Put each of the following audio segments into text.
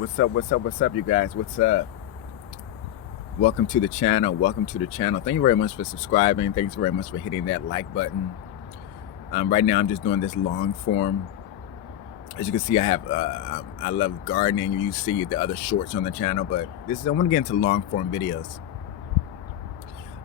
What's up? What's up? What's up, you guys? What's up? Welcome to the channel. Welcome to the channel. Thank you very much for subscribing. Thanks very much for hitting that like button. Right now, I'm just doing this long form. As you can see, I love gardening. You see the other shorts on the channel, but I want to get into long form videos.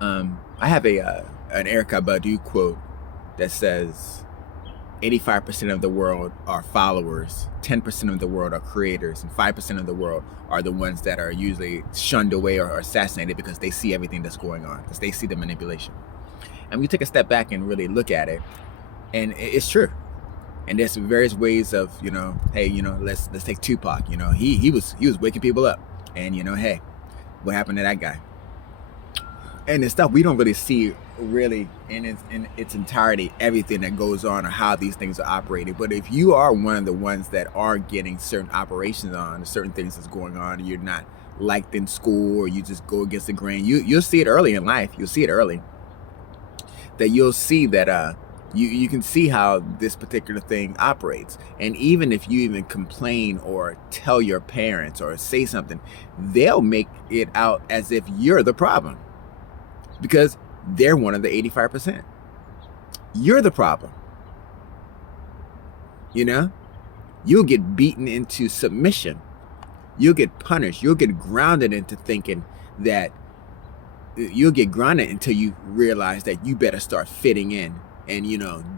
I have an Eryka Babu quote that says, 85% of the world are followers, 10% of the world are creators, and 5% of the world are the ones that are usually shunned away or assassinated because they see everything that's going on, because they see the manipulation. And we take a step back and really look at it, and it's true. And there's various ways of, hey, let's take Tupac. He was waking people up, and hey, what happened to that guy? And the stuff we don't really see really in its entirety, everything that goes on or how these things are operating. But if you are one of the ones that are getting certain operations on, certain things that's going on, and you're not liked in school, or you just go against the grain, you'll see it early in life. You'll see it early. That you'll see that you can see how this particular thing operates. And even if you even complain or tell your parents or say something, they'll make it out as if you're the problem, because they're one of the 85%. You're the problem. You'll get beaten into submission. You'll get punished. You'll get grounded into thinking that you'll get grounded until you realize that you better start fitting in and,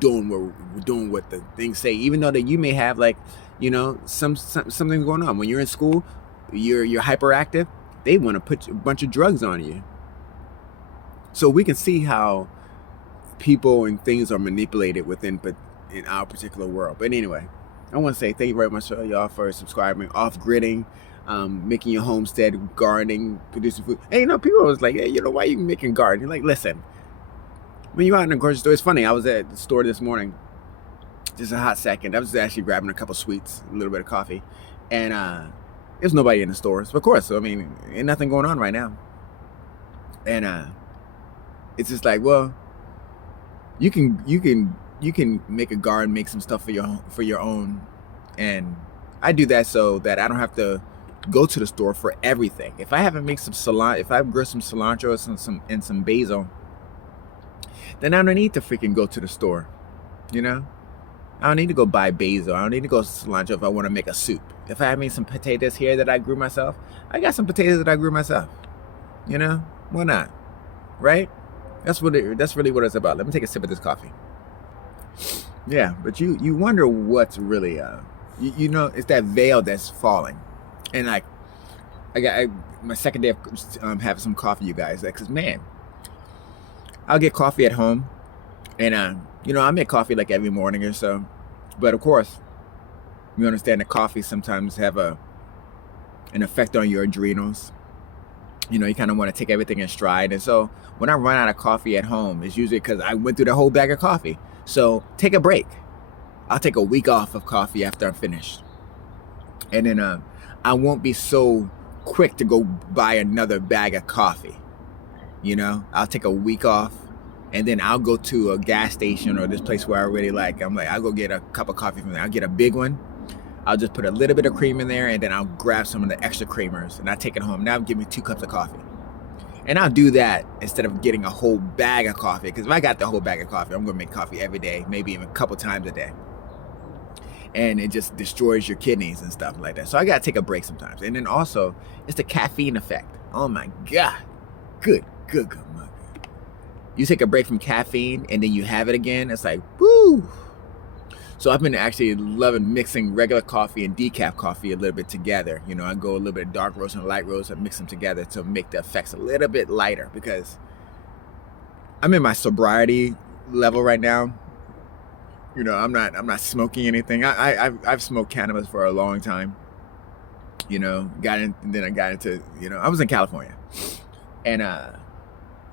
doing what the things say, even though that you may have something going on. When you're in school, you're hyperactive. They want to put a bunch of drugs on you. So we can see how people and things are manipulated in our particular world. But anyway, I want to say thank you very much to y'all for subscribing. Off-gridding, making your homestead, gardening, producing food. And people was like, hey, why are you making gardening? Like, listen, when you're out in the grocery store, it's funny. I was at the store this morning, just a hot second. I was actually grabbing a couple sweets, a little bit of coffee, and there's nobody in the stores. Of course, ain't nothing going on right now. And it's just like, well, you can make a garden, make some stuff for your own, and I do that so that I don't have to go to the store for everything. If I haven't made some cilantro, if I grow some cilantro and some basil, then I don't need to freaking go to the store. I don't need to go buy basil. I don't need to go to cilantro if I want to make a soup. If I have made some potatoes here that I grew myself, I got some potatoes that I grew myself. Why not? Right? That's really what it's about. Let me take a sip of this coffee. Yeah, but you wonder what's really it's that veil that's falling. And like I got my second day of having some coffee, you guys. Because man, I'll get coffee at home, and I make coffee like every morning or so. But of course, you understand that coffee sometimes have an effect on your adrenals. You kind of want to take everything in stride. And so when I run out of coffee at home, it's usually because I went through the whole bag of coffee. So take a break. I'll take a week off of coffee after I'm finished. And then I won't be so quick to go buy another bag of coffee. I'll take a week off, and then I'll go to a gas station or this place where I really like. I'll go get a cup of coffee from there. I'll get a big one. I'll just put a little bit of cream in there, and then I'll grab some of the extra creamers, and I take it home. Now give me 2 cups of coffee. And I'll do that instead of getting a whole bag of coffee, because if I got the whole bag of coffee, I'm going to make coffee every day, maybe even a couple times a day. And it just destroys your kidneys and stuff like that. So I got to take a break sometimes. And then also, it's the caffeine effect. Oh my God. Good. You take a break from caffeine, and then you have it again. It's like, woo. So I've been actually loving mixing regular coffee and decaf coffee a little bit together. I go a little bit of dark roast and light roast and mix them together to make the effects a little bit lighter, because I'm in my sobriety level right now. I'm not smoking anything. I've smoked cannabis for a long time. Then I got into, I was in California, and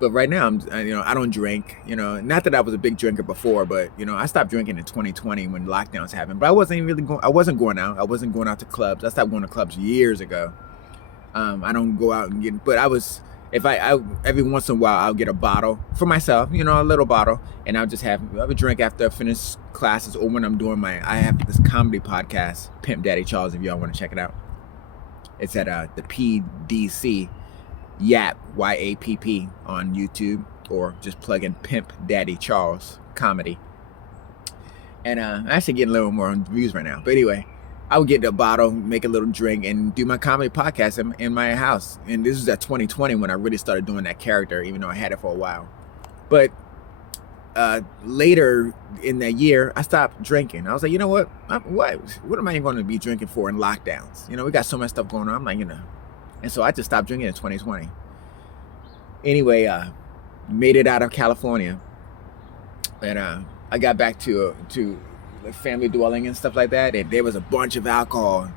but right now I don't drink. Not that I was a big drinker before, but I stopped drinking in 2020 when lockdowns happened. But I wasn't going out. I wasn't going out to clubs. I stopped going to clubs years ago. I don't go out and get. But if I every once in a while I'll get a bottle for myself, a little bottle, and I'll just have a drink after I finish classes, or when I'm doing I have this comedy podcast, Pimp Daddy Charles, if y'all want to check it out. It's at the PDC YAP, YAPP on YouTube, or just plug in Pimp Daddy Charles comedy. And I'm actually getting a little more views right now. But anyway, I would get a bottle, make a little drink, and do my comedy podcast in my house. And this was at 2020 when I really started doing that character, even though I had it for a while. But later in that year, I stopped drinking. I was like, you know what? What am I even going to be drinking for in lockdowns? You know, we got so much stuff going on. I'm like, you know. And so I just stopped drinking in 2020. Anyway, made it out of California. And I got back to the family dwelling and stuff like that, and there was a bunch of alcohol,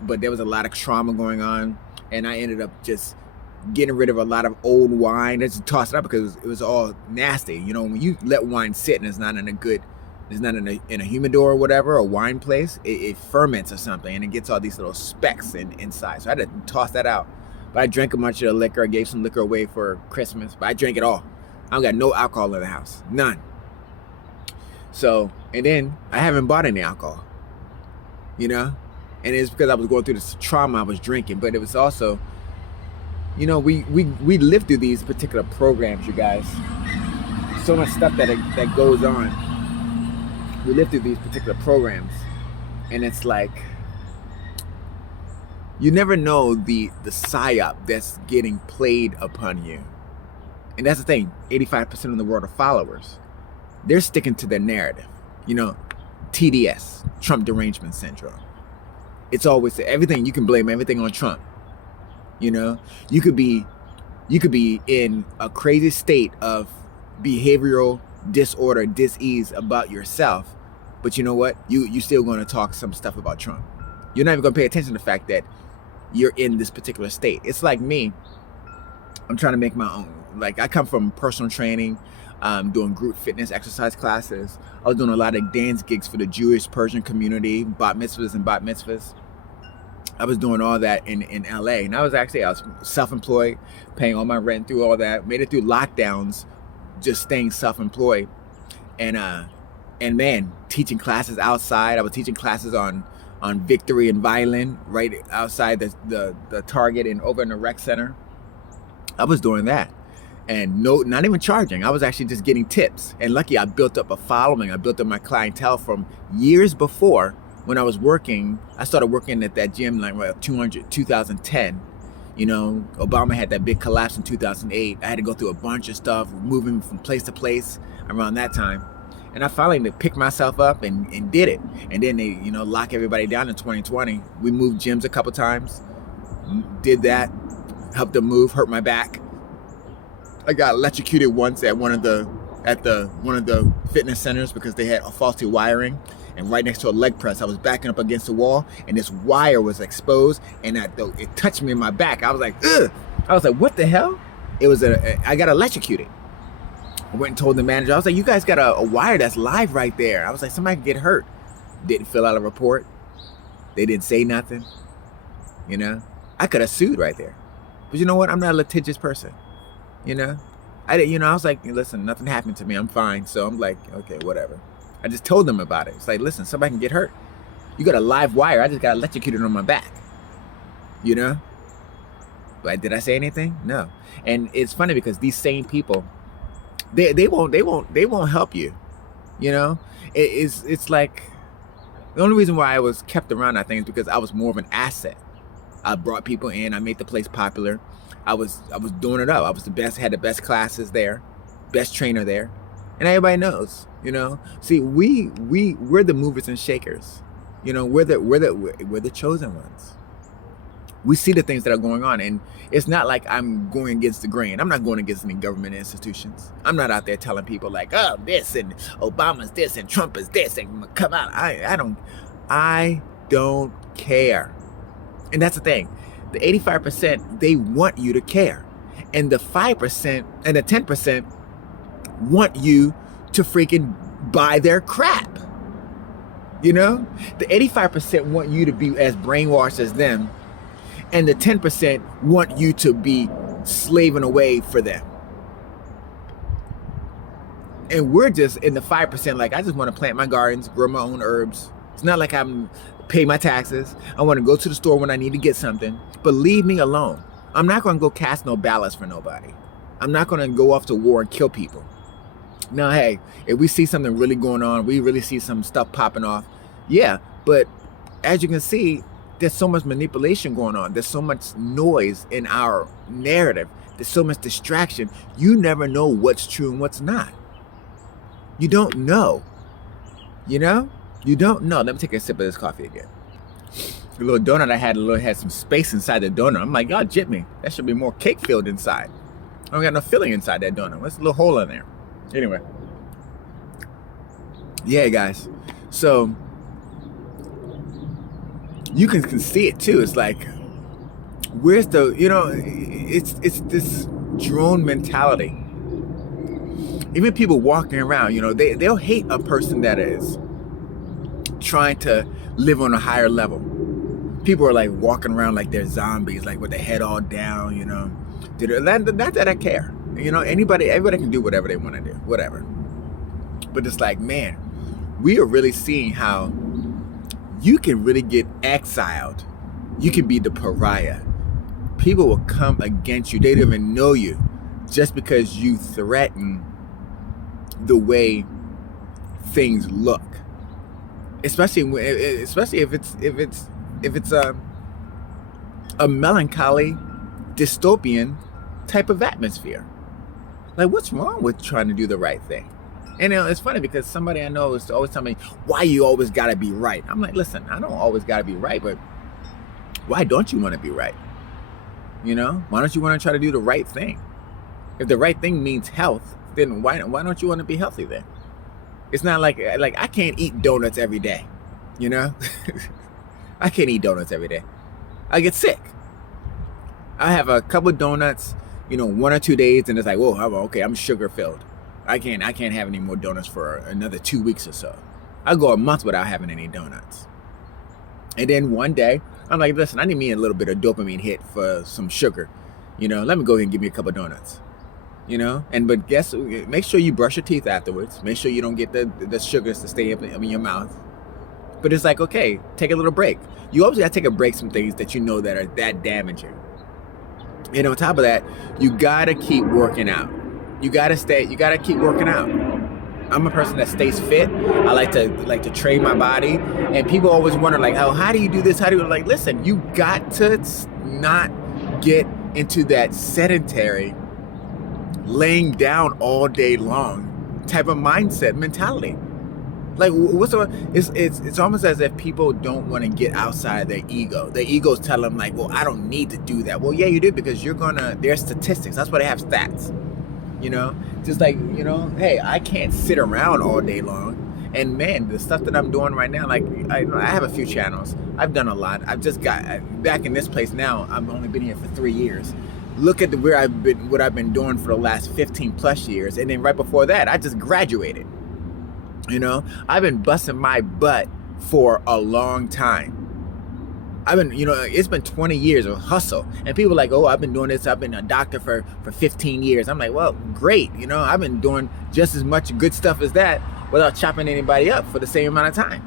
but there was a lot of trauma going on, and I ended up just getting rid of a lot of old wine. I just tossed it up because it was all nasty. You know, when you let wine sit and it's not in a humidor or whatever, a wine place, it ferments or something, and it gets all these little specks inside. So I had to toss that out. But I drank a bunch of the liquor. I gave some liquor away for Christmas, but I drank it all. I don't got no alcohol in the house, none. So, and then I haven't bought any alcohol, you know, and it's because I was going through this trauma I was drinking, but it was also, you know, we live through these particular programs, you guys. So much stuff that goes on. We live through these particular programs, and it's like, you never know the psyop that's getting played upon you. And that's the thing, 85% of the world are followers. They're sticking to their narrative, you know, TDS, Trump derangement syndrome. It's always everything. You can blame everything on Trump. You know, you could be in a crazy state of behavioral disorder, dis-ease about yourself, but you know what? You still going to talk some stuff about Trump. You're not even going to pay attention to the fact that you're in this particular state. It's like me. I'm trying to make my own. Like, I come from personal training. Doing group fitness exercise classes. I was doing a lot of dance gigs for the Jewish Persian community, bat mitzvahs and bat mitzvahs. I was doing all that in LA, and I was self-employed, paying all my rent through all that. Made it through lockdowns, just staying self-employed, and man, teaching classes outside. I was teaching classes on victory and violin right outside the Target and over in the rec center. I was doing that. And not even charging. I was actually just getting tips. And lucky I built up a following. I built up my clientele from years before when I was working. I started working at that gym like 2010. You know, Obama had that big collapse in 2008. I had to go through a bunch of stuff, moving from place to place around that time. And I finally picked myself up and did it. And then they, you know, lock everybody down in 2020. We moved gyms a couple times. Did that. Helped them move. Hurt my back. I got electrocuted once at one of the fitness centers because they had a faulty wiring, and right next to a leg press, I was backing up against the wall, and this wire was exposed, and it touched me in my back. I was like, ugh! I was like, what the hell? It was I got electrocuted. I went and told the manager. I was like, you guys got a wire that's live right there. I was like, somebody could get hurt. Didn't fill out a report. They didn't say nothing. You know, I could have sued right there, but you know what? I'm not a litigious person. You know, I was like, listen, nothing happened to me. I'm fine. So I'm like, okay, whatever. I just told them about it. It's like, listen, somebody can get hurt. You got a live wire. I just got electrocuted on my back. You know? But did I say anything? No. And it's funny because these same people, they won't help you. You know? It's like, the only reason why I was kept around, I think, is because I was more of an asset. I brought people in. I made the place popular. I was doing it up. I was the best, had the best classes there, best trainer there. And everybody knows, you know. See, we're the movers and shakers. You know, we're the chosen ones. We see the things that are going on, and it's not like I'm going against the grain. I'm not going against any government institutions. I'm not out there telling people like, oh, this and Obama's this and Trump is this and come out. I don't care. And that's the thing. The 85%, they want you to care. And the 5% and the 10% want you to freaking buy their crap. You know? The 85% want you to be as brainwashed as them. And the 10% want you to be slaving away for them. And we're just in the 5%, like, I just want to plant my gardens, grow my own herbs. It's not like I'm pay my taxes. I want to go to the store when I need to get something, but leave me alone. I'm not going to go cast no ballots for nobody. I'm not going to go off to war and kill people. Now, hey, if we see something really going on, we really see some stuff popping off, yeah, but as you can see, there's so much manipulation going on. There's so much noise in our narrative. There's so much distraction. You never know what's true and what's not. You don't know. You know? You don't know. Let me take a sip of this coffee again. The little donut I had had some space inside the donut. I'm like, y'all jip me. That should be more cake filled inside. I don't got no filling inside that donut. What's a little hole in there? Anyway. Yeah, guys. So you can see it too. It's like, where's the, it's this drone mentality. Even people walking around, they'll hate a person that is trying to live on a higher level. People are like walking around like they're zombies, like with their head all down, Not that I care. Everybody can do whatever they want to do, whatever. But it's like, man, we are really seeing how you can really get exiled. You can be the pariah. People will come against you. They don't even know you just because you threaten the way things look. Especially if it's a melancholy, dystopian type of atmosphere. Like, what's wrong with trying to do the right thing? And it's funny because somebody I know is always telling me, why you always gotta be right? I'm like, listen, I don't always gotta be right, but why don't you want to be right? Why don't you want to try to do the right thing? If the right thing means health, then why don't you want to be healthy then? It's not like I can't eat donuts every day, I can't eat donuts every day. I get sick. I have a couple of donuts, 1 or 2 days, and it's like, whoa, okay, I'm sugar filled. I can't have any more donuts for another 2 weeks or so. I'll go a month without having any donuts. And then one day, I'm like, listen, I need me a little bit of dopamine hit for some sugar. Let me go ahead and give me a couple of donuts. But make sure you brush your teeth afterwards. Make sure you don't get the sugars to stay up in your mouth. But it's like, okay, take a little break. You always got to take a break from things that that are that damaging. And on top of that, you got to keep working out. You got to keep working out. I'm a person that stays fit. I like to train my body. And people always wonder, like, how do you do this? How do you, like, listen, you got to not get into that sedentary, laying down all day long type of mindset mentality. Like, it's almost as if people don't want to get outside their ego. Their egos tell them, like, well, I don't need to do that. Well, yeah, you do, because there's statistics. That's why they have stats. Just like, hey, I can't sit around all day long. And man, the stuff that I'm doing right now, like, I have a few channels. I've done a lot. I've just got back in this place now. I've only been here for 3 years. Look at what I've been doing for the last 15 plus years. And then right before that, I just graduated. I've been busting my butt for a long time. It's been 20 years of hustle. And people are like, oh, I've been doing this. I've been a doctor for 15 years. I'm like, well, great. I've been doing just as much good stuff as that without chopping anybody up for the same amount of time.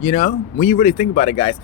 When you really think about it, guys,